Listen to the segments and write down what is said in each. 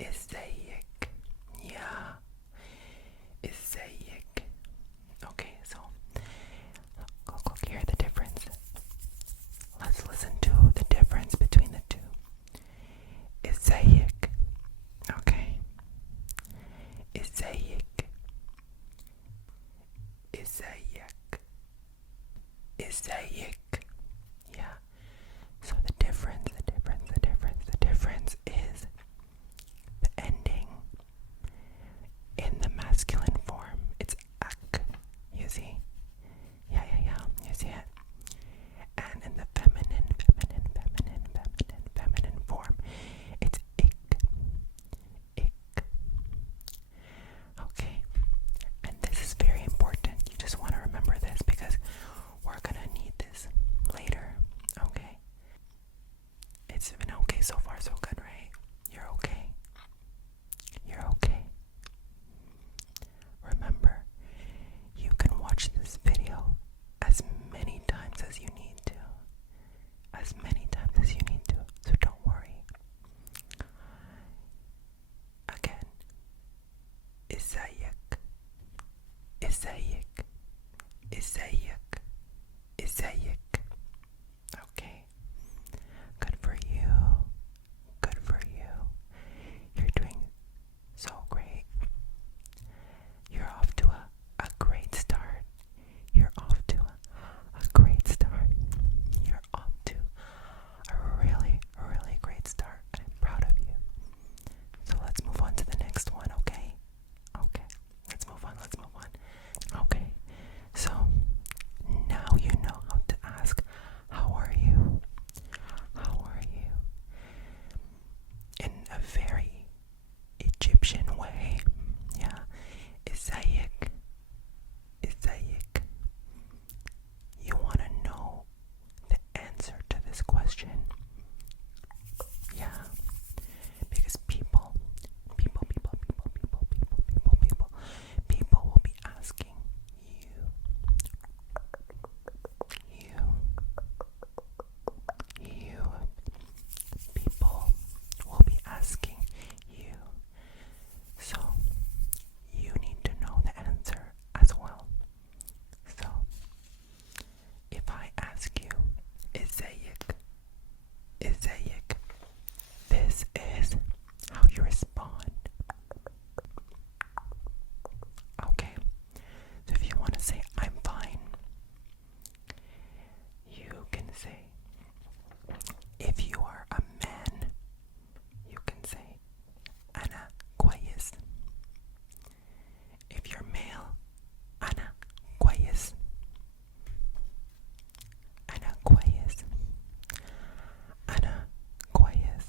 ازيك. Yeah, ازيك. Okay, so hear the difference. Let's listen to the difference between the two. ازيك. Okay. ازيك. ازيك. ازيك. Yeah. So the difference is the ending. In the masculine form, it's ak. You see? Yeah. You see it? And in the feminine form, it's ik. Okay? And this is very important. You just want to remember this because we're gonna need this later. Okay? It's been okay so far, so good, right? You're okay. You're okay. Remember, you can watch this video as many times as you need to. As many times as you need to. So don't worry. Again. ازيك. ازيك. ازيك. ازيك. Okay. Good for you. Good for you. You're doing so great. You're off to a great start. You're off to a great start. You're off to a really, really great start. And I'm proud of you. So let's move on to the next one, okay? Okay. Let's move on. Okay. So now you know how to ask, how are you? How are you? In a very Egyptian way. Yeah. ازيك. ازيك. You want to know the answer to this question. Yeah. Because people will be asking you. People will be asking you. So you need to know the answer as well. So if I ask you, ازيك, this is how you respond. Okay, so if you want to say I'm fine, you can say. If you are a man, you can say أنا كويس. If you're male, أنا كويس. أنا كويس. أنا كويس.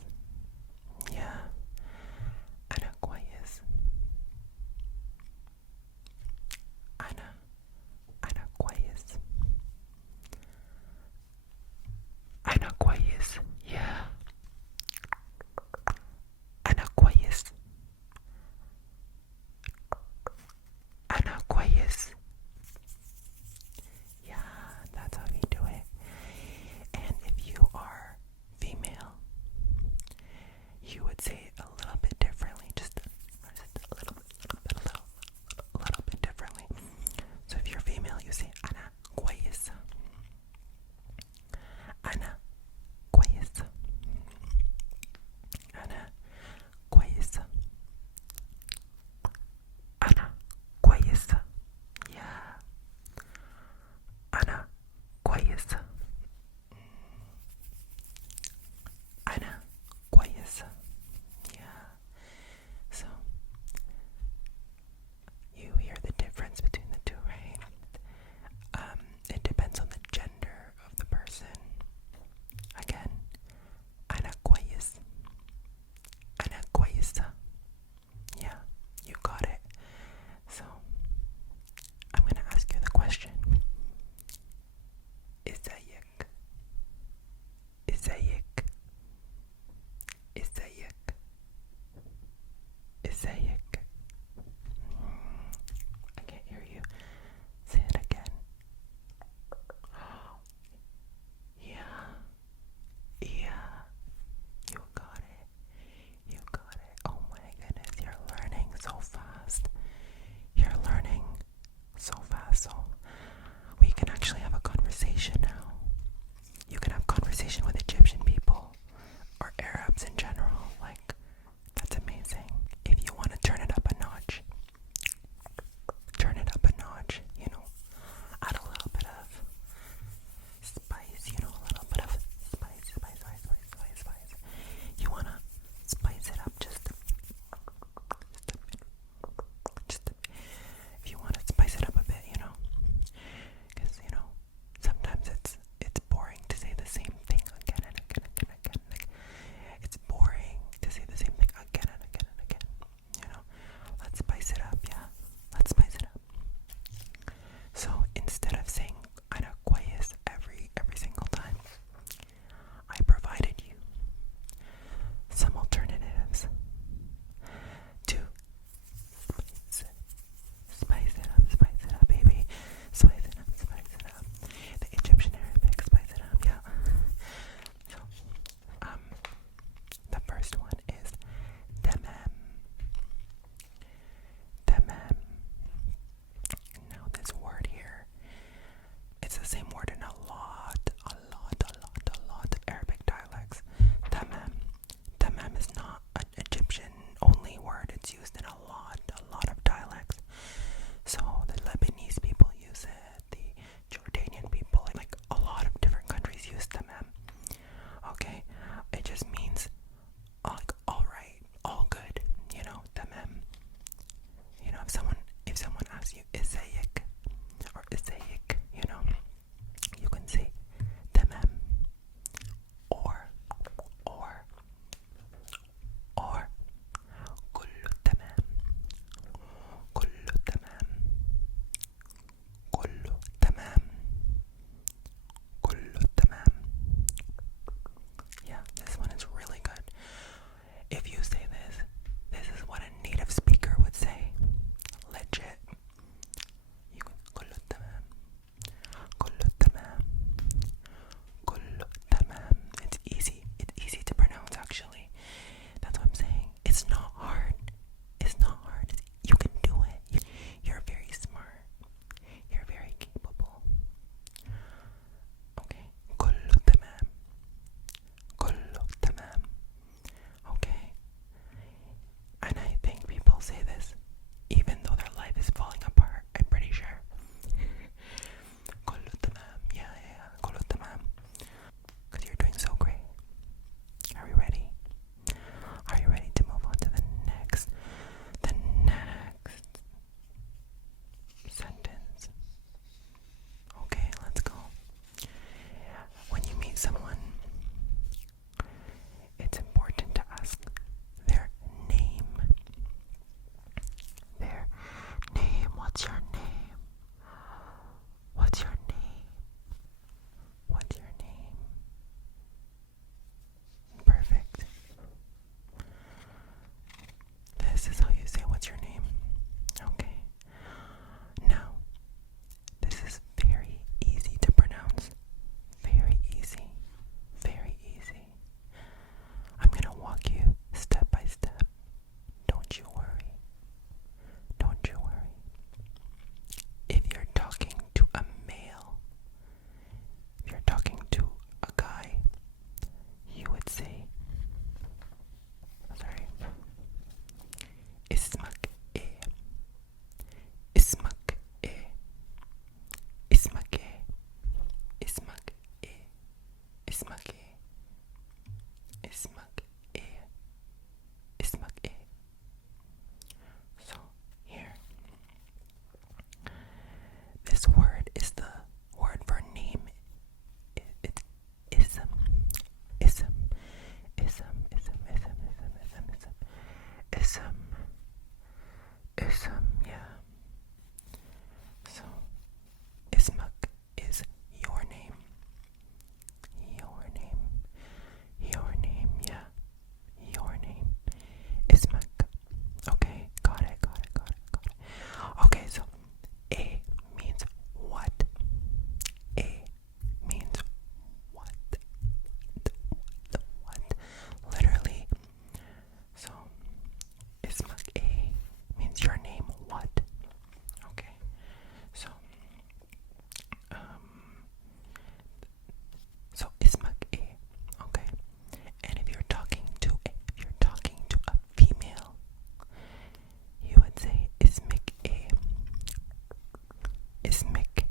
ismic,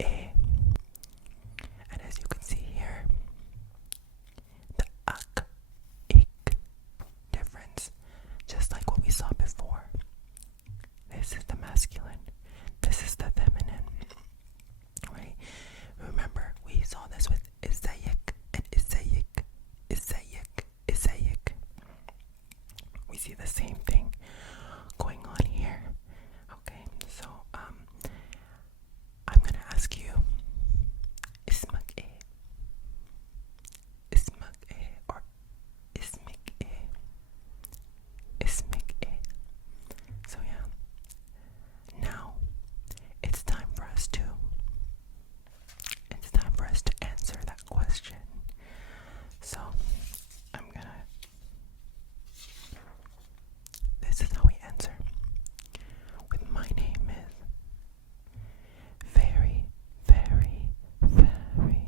e. And as you can see here, the ak, ik difference, just like what we saw before. This is the masculine, this is the feminine, right? Remember, we saw this with isayik and isayik, isayik, isayik. We see the same thing going on here. Okay, so I'm gonna ask you ismak e, or ismik e, ismik e. So yeah, now it's time for us to answer that question. So this is how we answer. With my name is very, very, very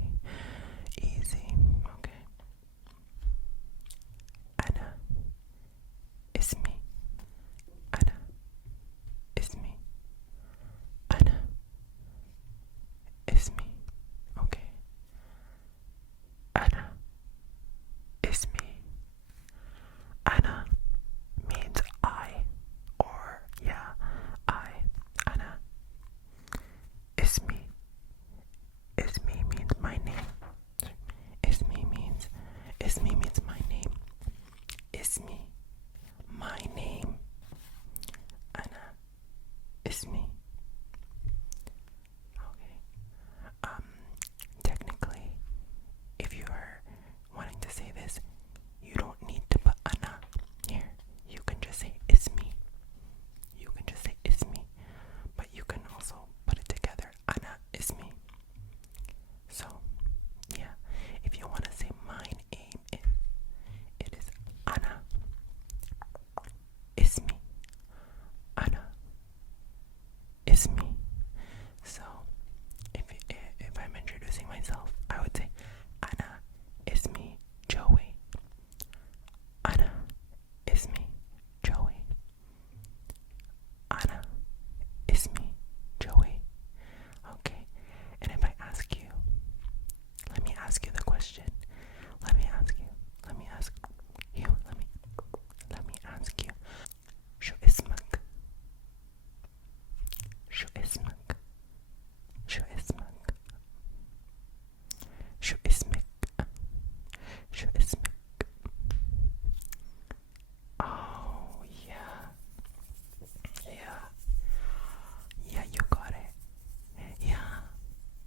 easy. Okay. Anna, ismi. Anna, ismi. Anna, ismi. Okay. Anna, ismi. Anna means I, or yeah, I. Anna. Ismi. Ismi means my name. Ismi means my name. Ismi, my name. Anna, ismi. Okay. Technically, if you are wanting to say this, you don't need to put Anna here. You can just say ismi. You can just say ismi. But you can also put it together. Anna, ismi. So, yeah. If you want to say my name, it is Anna, ismi. Anna, ismi. So, if I'm introducing myself, I would say Anna, ismi, Joey. Anna, ismi, Joey. Anna, ismi, Joey. Okay, and if I ask you, let me ask you the question. Let me ask you. Let me ask you. Let me ask you. Şu ismak. Şu ismak. Şu ismak. Şu ismik. Şu ismik. Oh yeah. Yeah. Yeah, you got it. Yeah.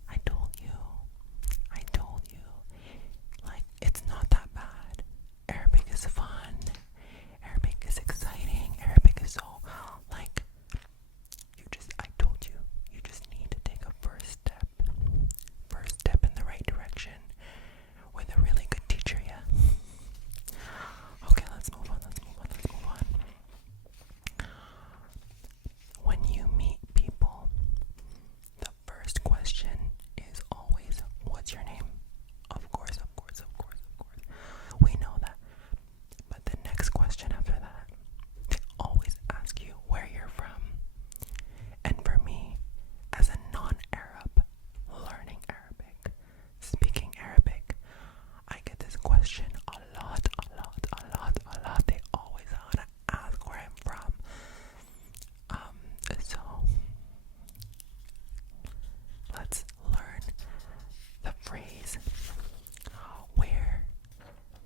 I told you. Like, it's not that bad. Arabic is fun. Arabic is exciting. Arabic is so, like, I told you, you just need to take a first step in the right direction with a really good teacher, yeah? Okay, let's move on. When you meet people, the first question is always, what's your name? Of course. We know that. But the next question after that, they always ask you where you're from. And for me, as a non-Arab, learning Arabic, speaking Arabic, I get this question a lot. They always want to ask where I'm from. So let's learn the phrase, where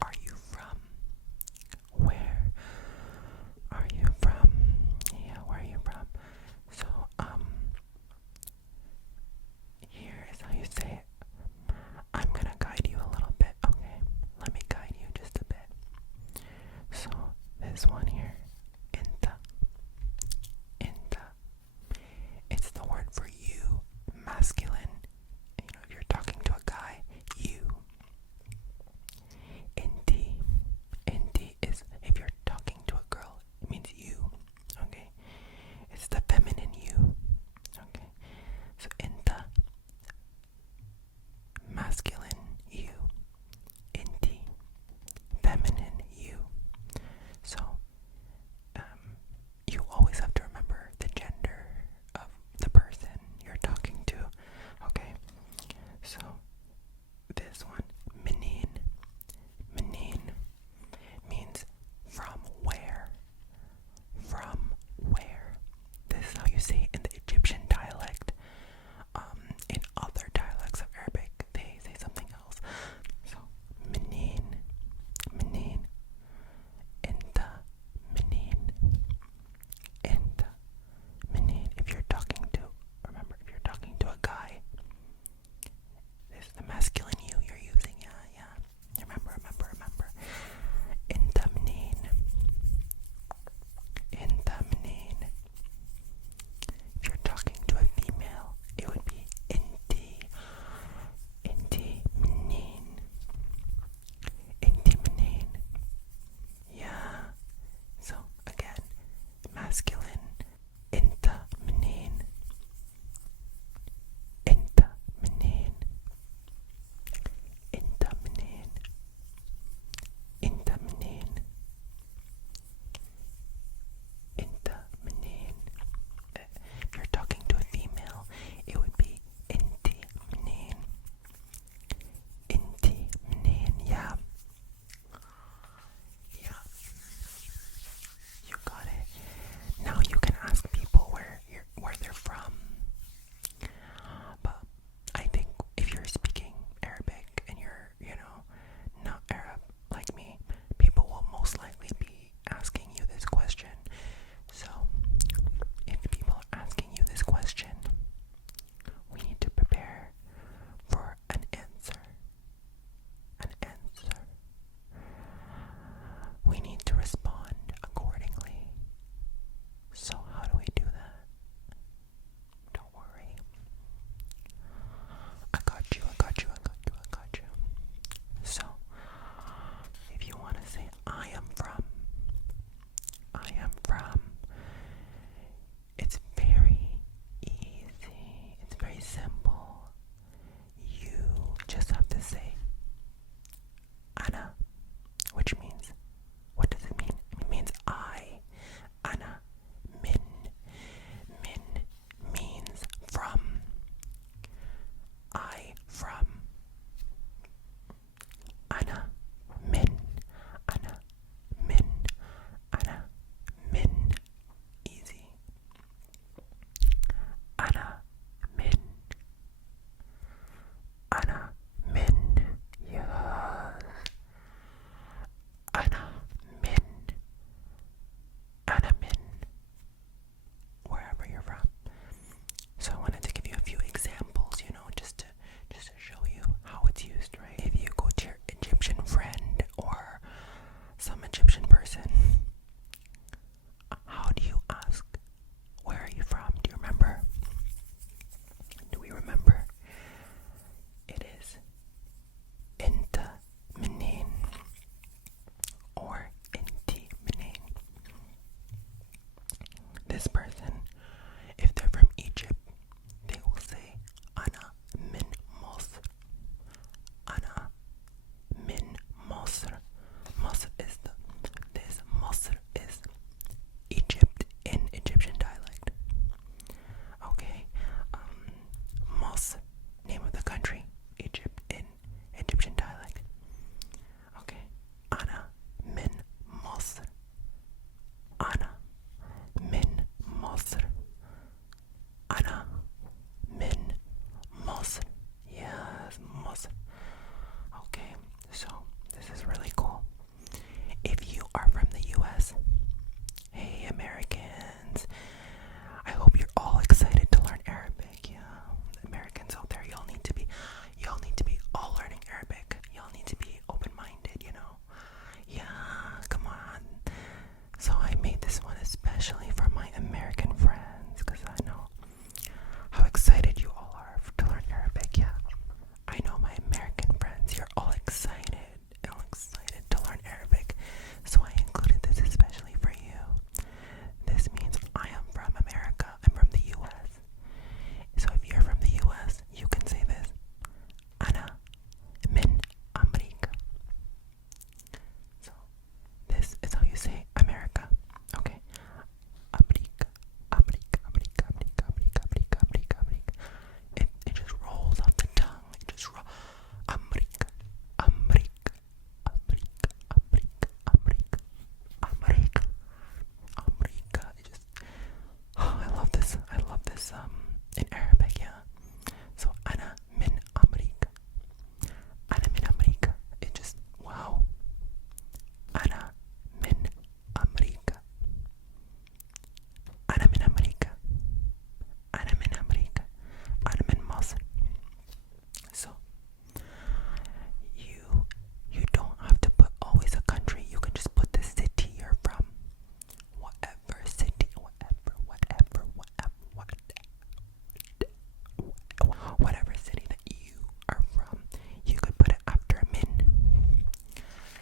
are you from? Where are you from? Yeah, where are you from? So, here is how you say it. I'm gonna guide you a little bit, okay? Let me guide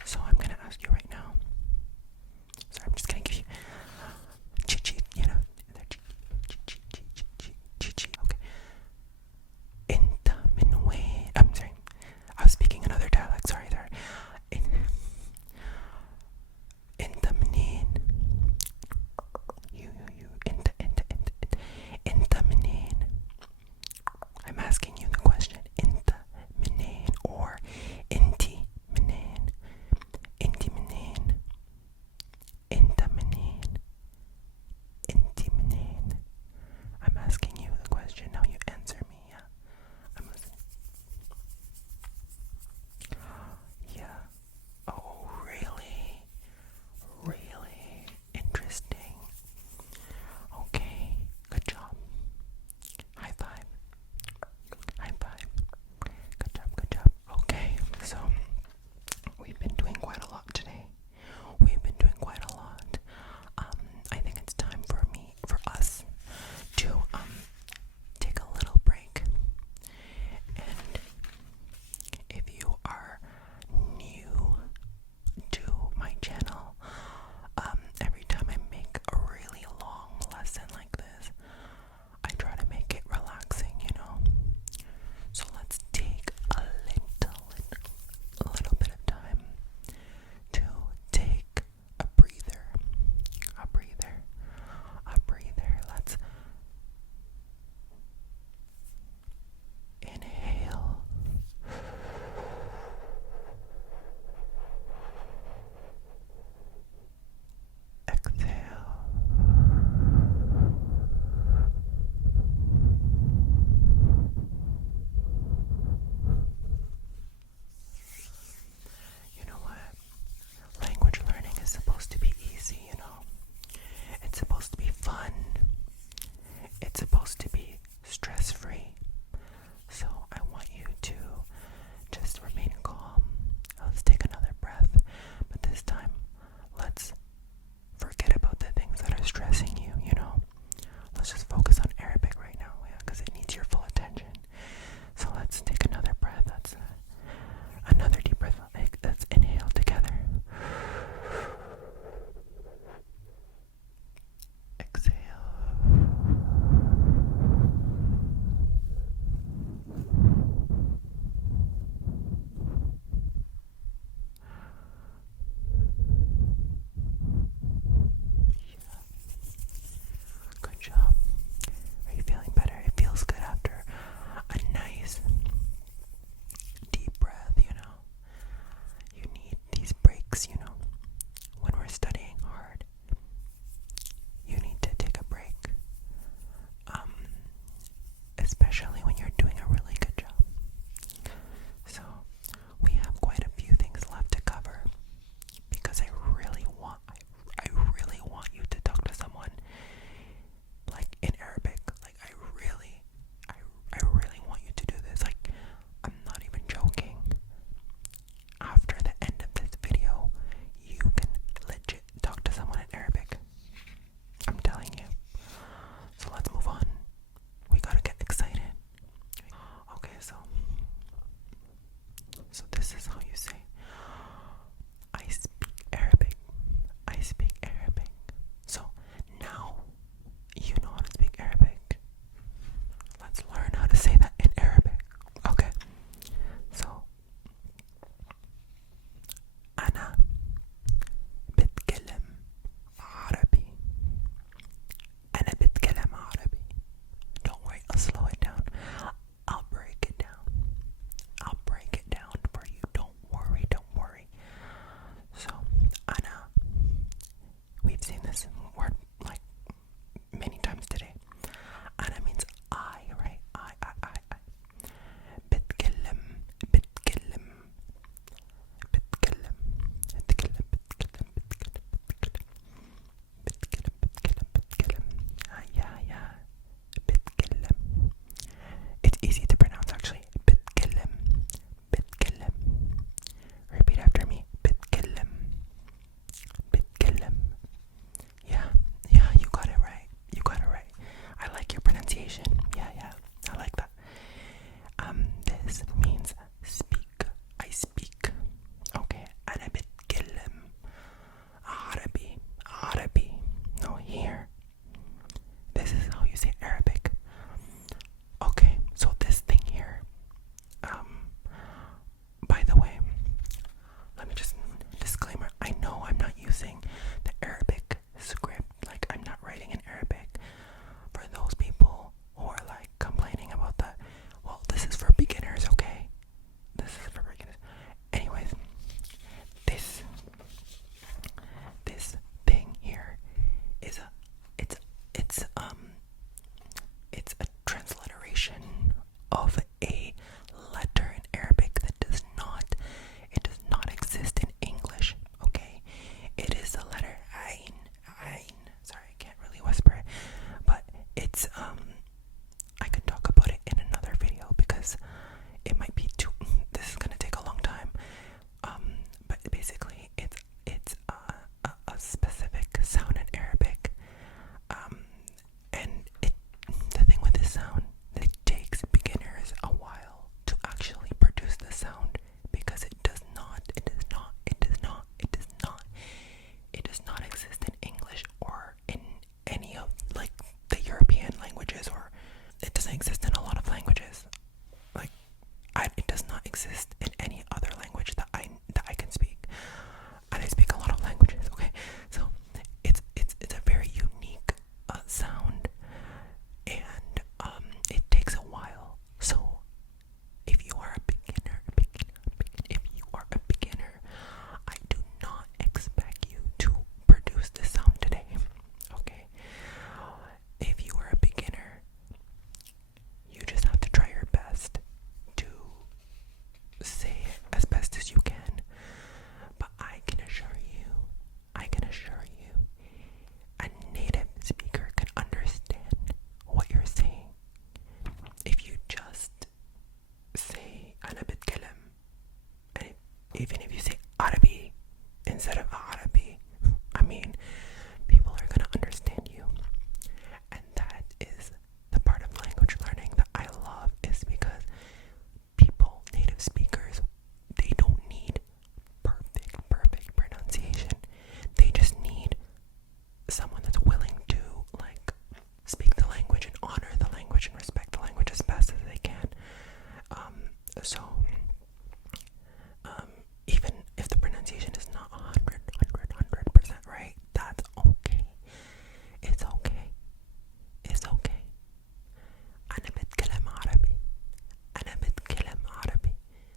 So I'm gonna ask you right now. So I'm just gonna give you cheat sheet, you know. Cheat sheet. Okay. I'm sorry. I was speaking another dialect. Sorry there. Intaminin. Intaminin. I'm asking you the question. Intaminin or inti minin. Inti minin. instead of Arabi. I mean, people are gonna understand you. And that is the part of language learning that I love, is because people, native speakers, they don't need perfect pronunciation. They just need someone that's willing to like speak the language and honor the language and respect the language as best as they can. So even if the pronunciation is not 100% right, that's okay. It's okay. It's okay. أنا بتكلم عربي. أنا بتكلم عربي.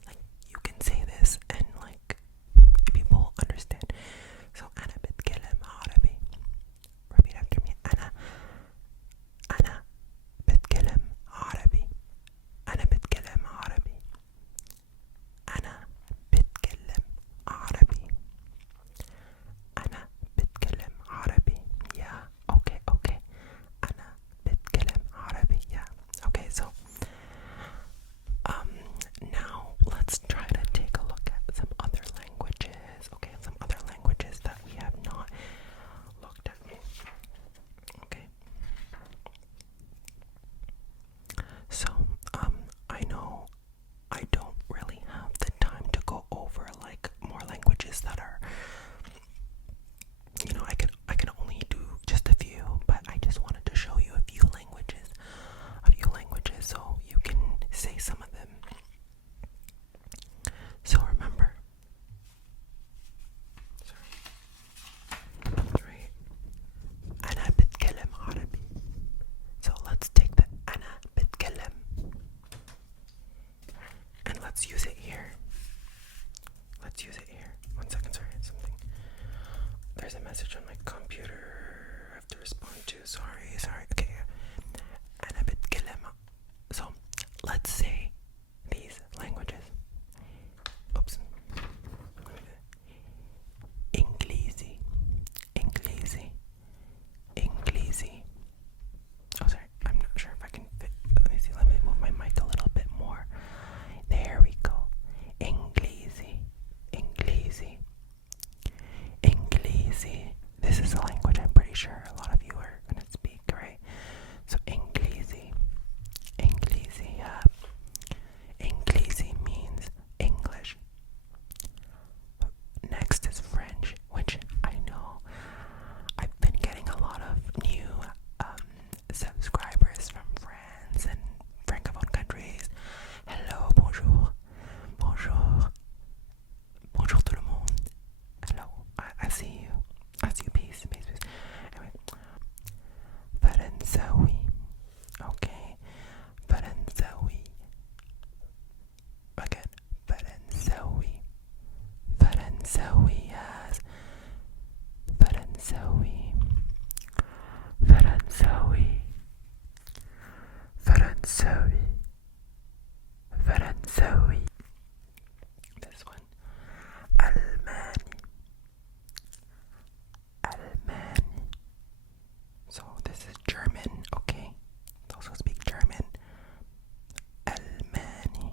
Like, you can say this and like people understand. So أنا بتكلم عربي. Repeat after me. أنا بتكلم عربي. أنا بتكلم عربي. أنا بتكلم عربي. أنا بتكلم عربي. Yeah. Okay. أنا بتكلم عربي. Yeah. Okay, so now let's try to take a look at some other languages. Okay, some other languages that we have not looked at. Okay. So, I know I don't really have the time to go over like more languages that are, you know, I can only do just a few, but I just wanted to show you a few languages so you can say some of them. So remember, right? أنا بتكلم عربي. So let's take the أنا بتكلم and let's use it here. One second, sorry, something. There's a message on my computer I have to respond to. Sorry. Okay. أنا بتكلم. So let's say these languages. Oops. Inglesi. Oh, sorry. I'm not sure if I can fit. Let me see. Let me move my mic a little bit more. There we go. Inglesi. This is a language I'm pretty sure a lot of you are gonna speak, right? So Inglesi. Inglesi means English. Next is French, which I know I've been getting a lot of new subscribers from France and francophone countries. Hello, bonjour tout le monde. Hello, I see you. Peace. Anyway, Faransawi. Okay, Faransawi. Again, Faransawi, yes. Faransawi. This one, Almani. So this is German, okay? Those who speak German. Almani.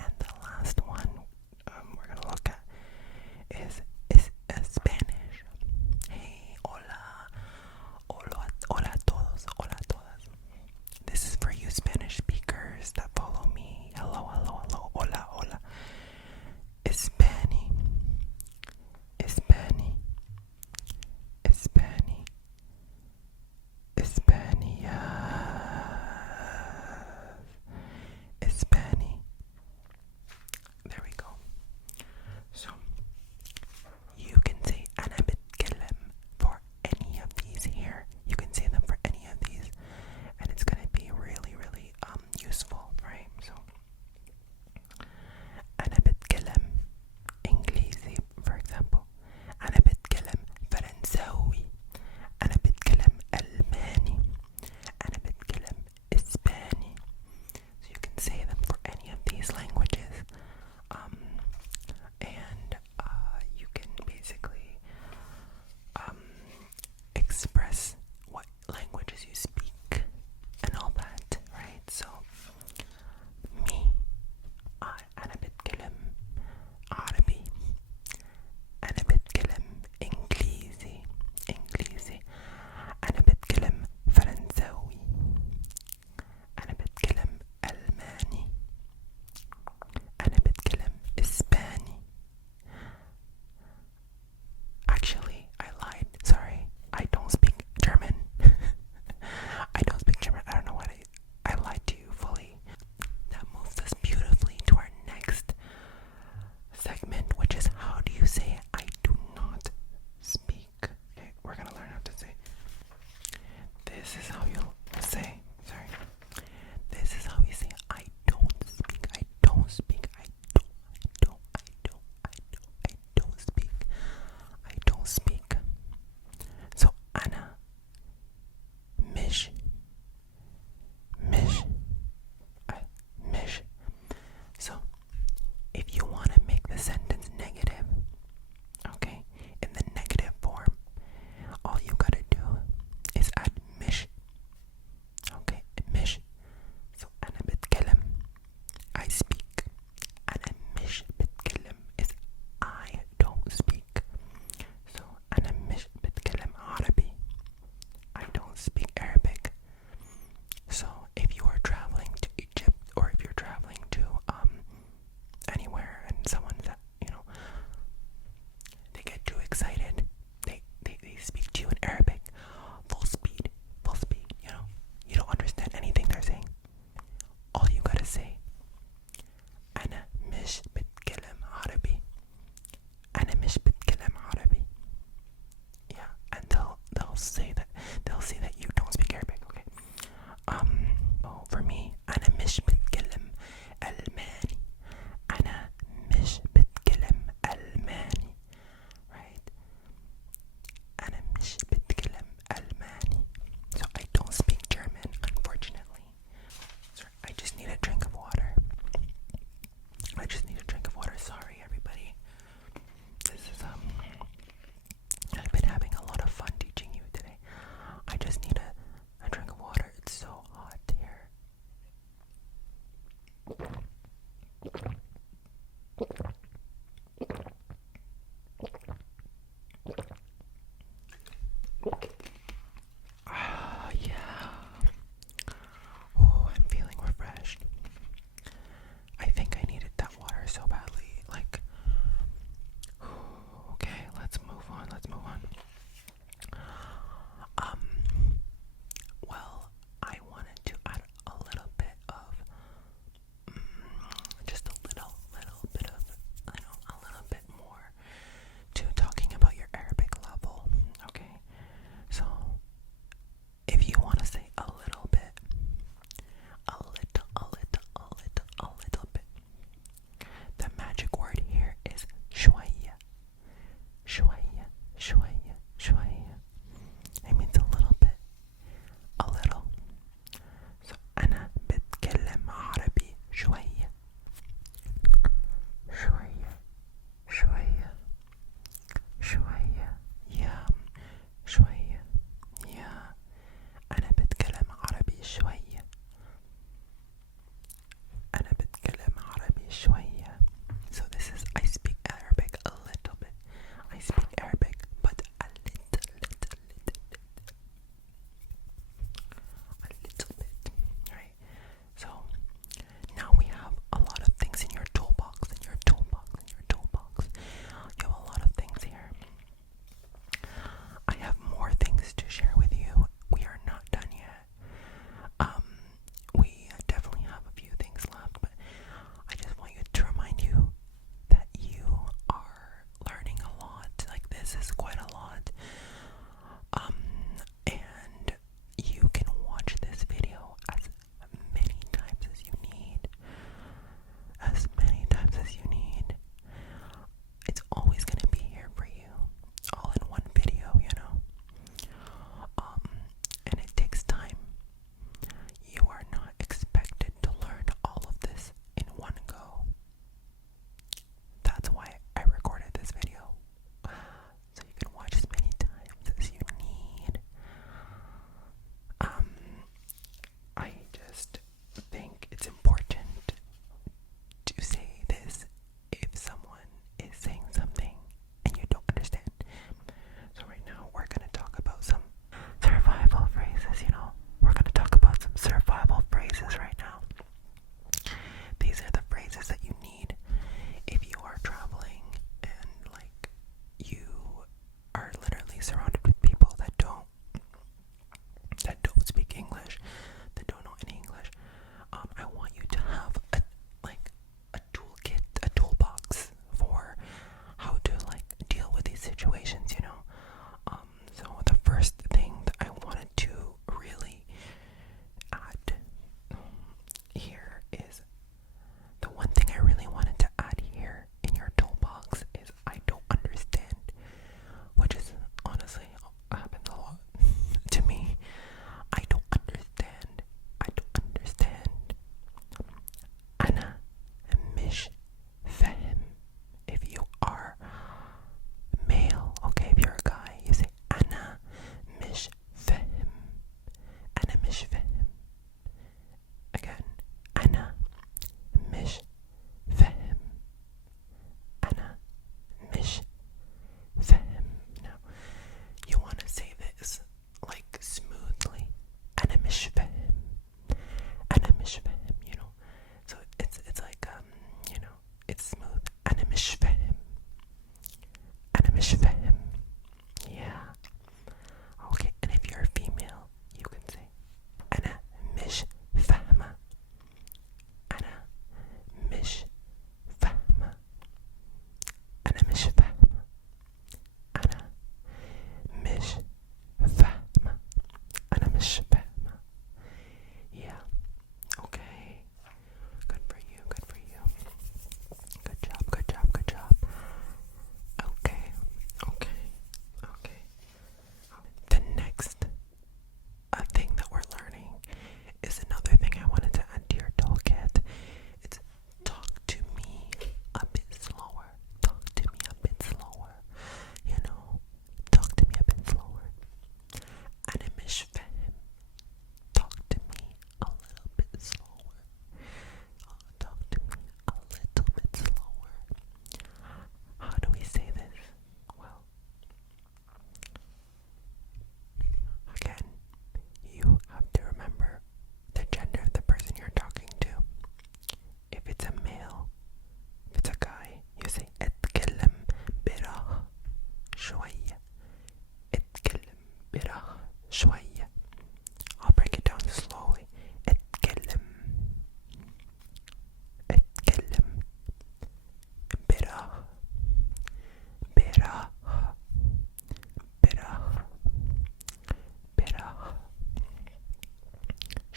And the last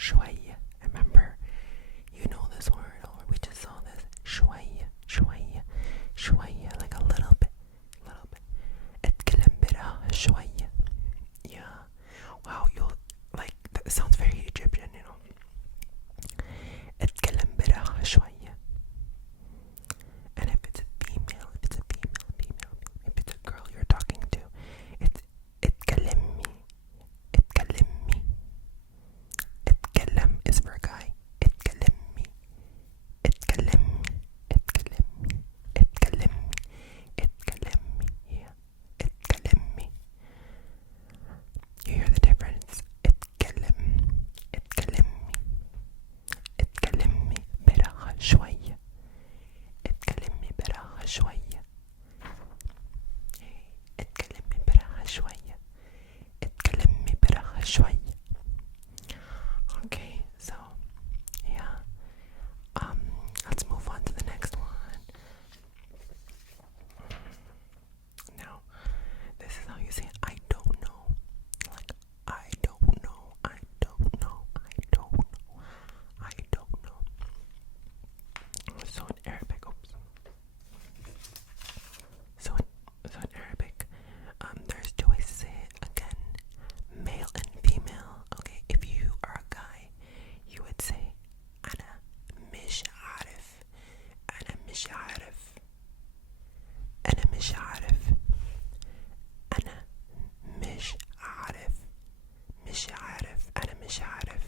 شوية. Remember, you know this word, or we just saw this. شوية, شوية, شوية, like a little bit, little bit. اتكلم براحة شوية. Yeah. Wow, you'll like that sounds very Egyptian, you know. اتكلم براحة شوية. And if it's a female, if it's a girl you're talking to, it's اتكلمي. اتكلمي. اتكلم is for a guy. اتكلمي. اتكلمي. اتكلمي. اتكلمي. اتكلمي. Yeah. اتكلمي. You hear the difference? اتكلم. اتكلمي. اتكلمي براحة شوية. اتكلمي براحة شوية. اتكلمي براحة شوية. اتكلمي براحة شوية. Okay, so yeah. Let's move on to the next one. Now, this is how you say I don't know. Like I don't know. I don't know. I don't know. I don't know. So in Arabic, So in Arabic, there's two ways to say it. Again, male and female. Okay, if you are a guy, you would say أنا مش عارف. أنا مش عارف. أنا مش عارف. أنا مش عارف. مش عارف. أنا مش عارف.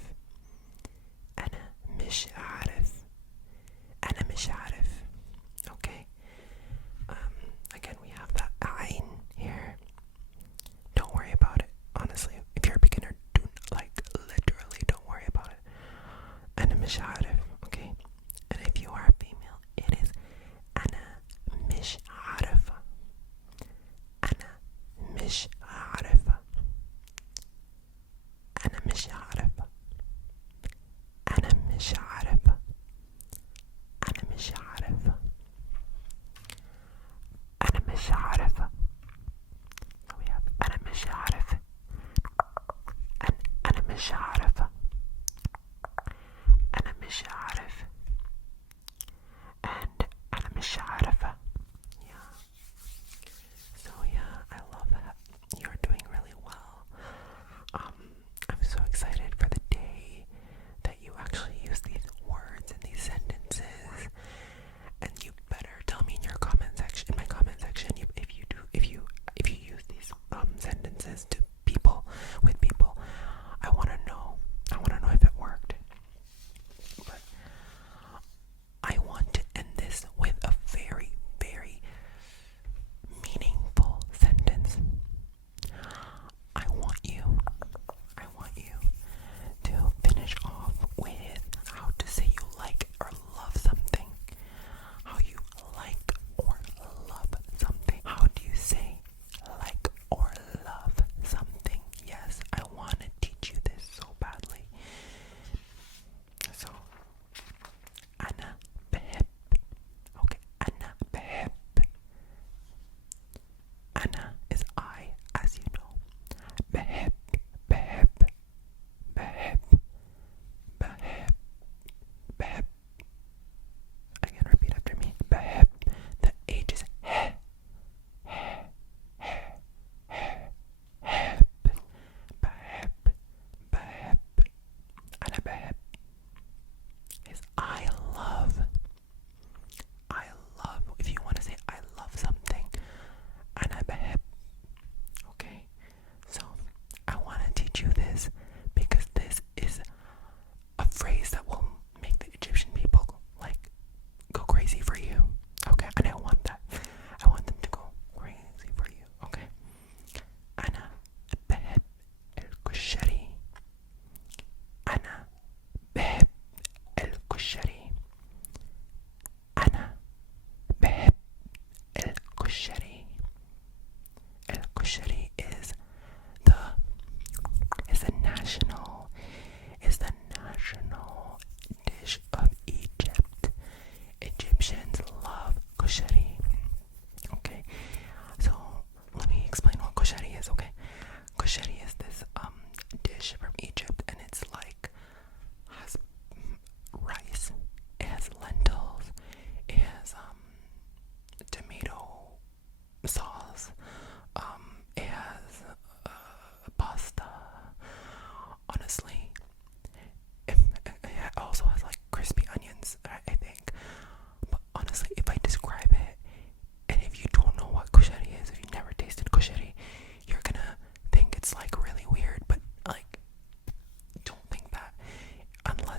أنا مش عارف. أنا مش عارف. Okay. Again, we have that ayn here. Don't worry about it. Honestly, if you're a beginner, literally don't worry about it. أنا مش عارف. Okay. And if you are a female, it is أنا مش عارفة. أنا مش عارفة. أنا مش عارفة. أنا مش عارفة.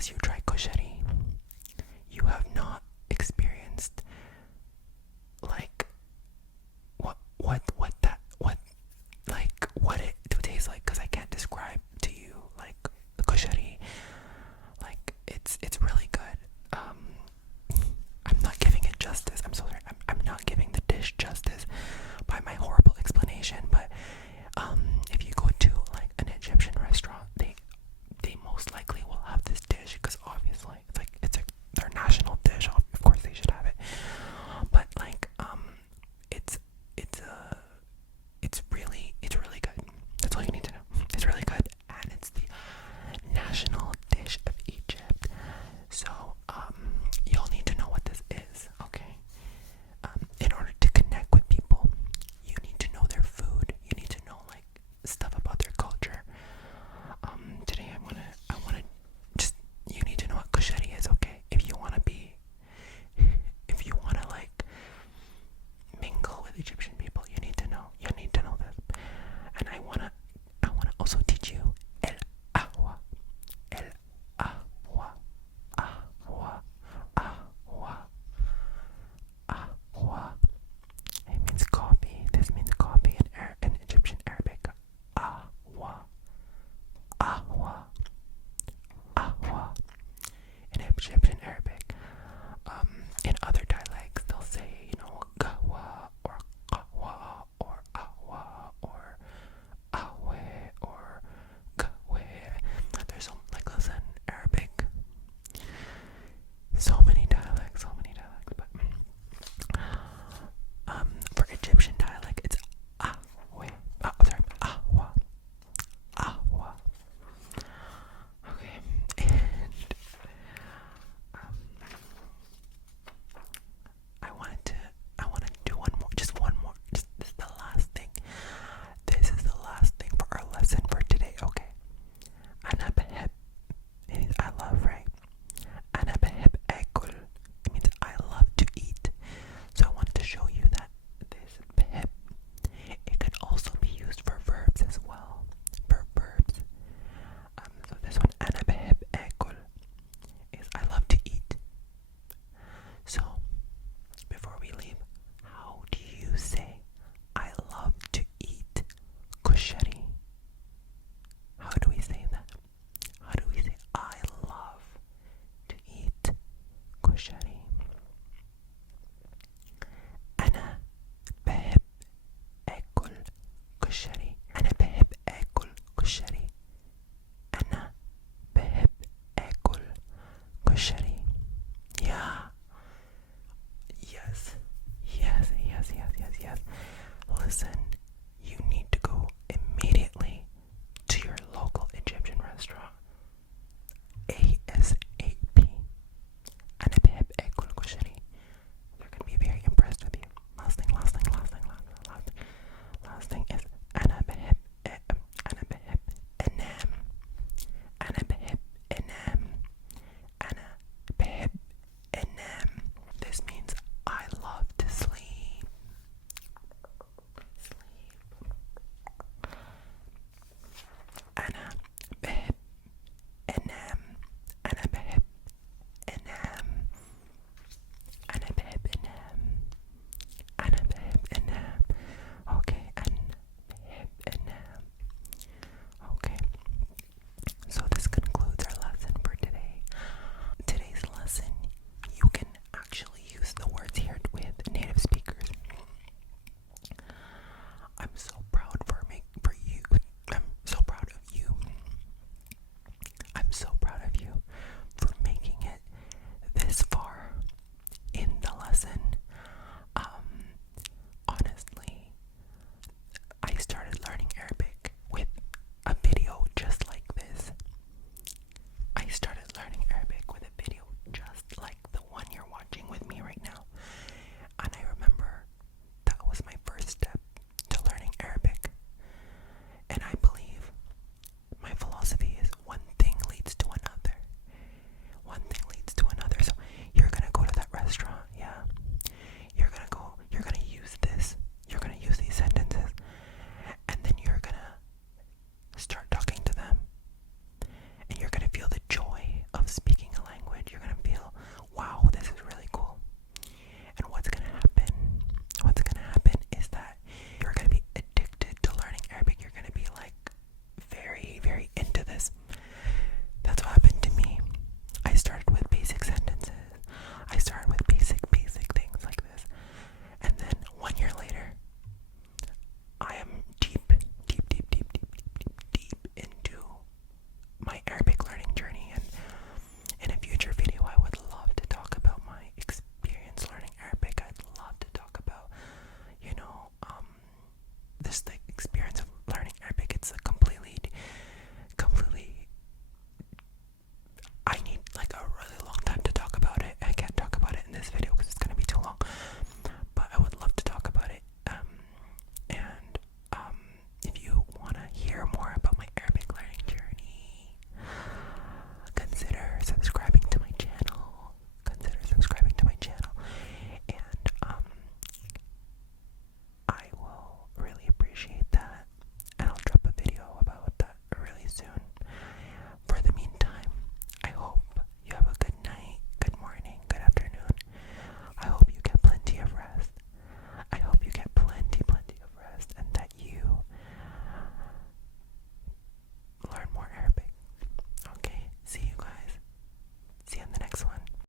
unless you try koshari.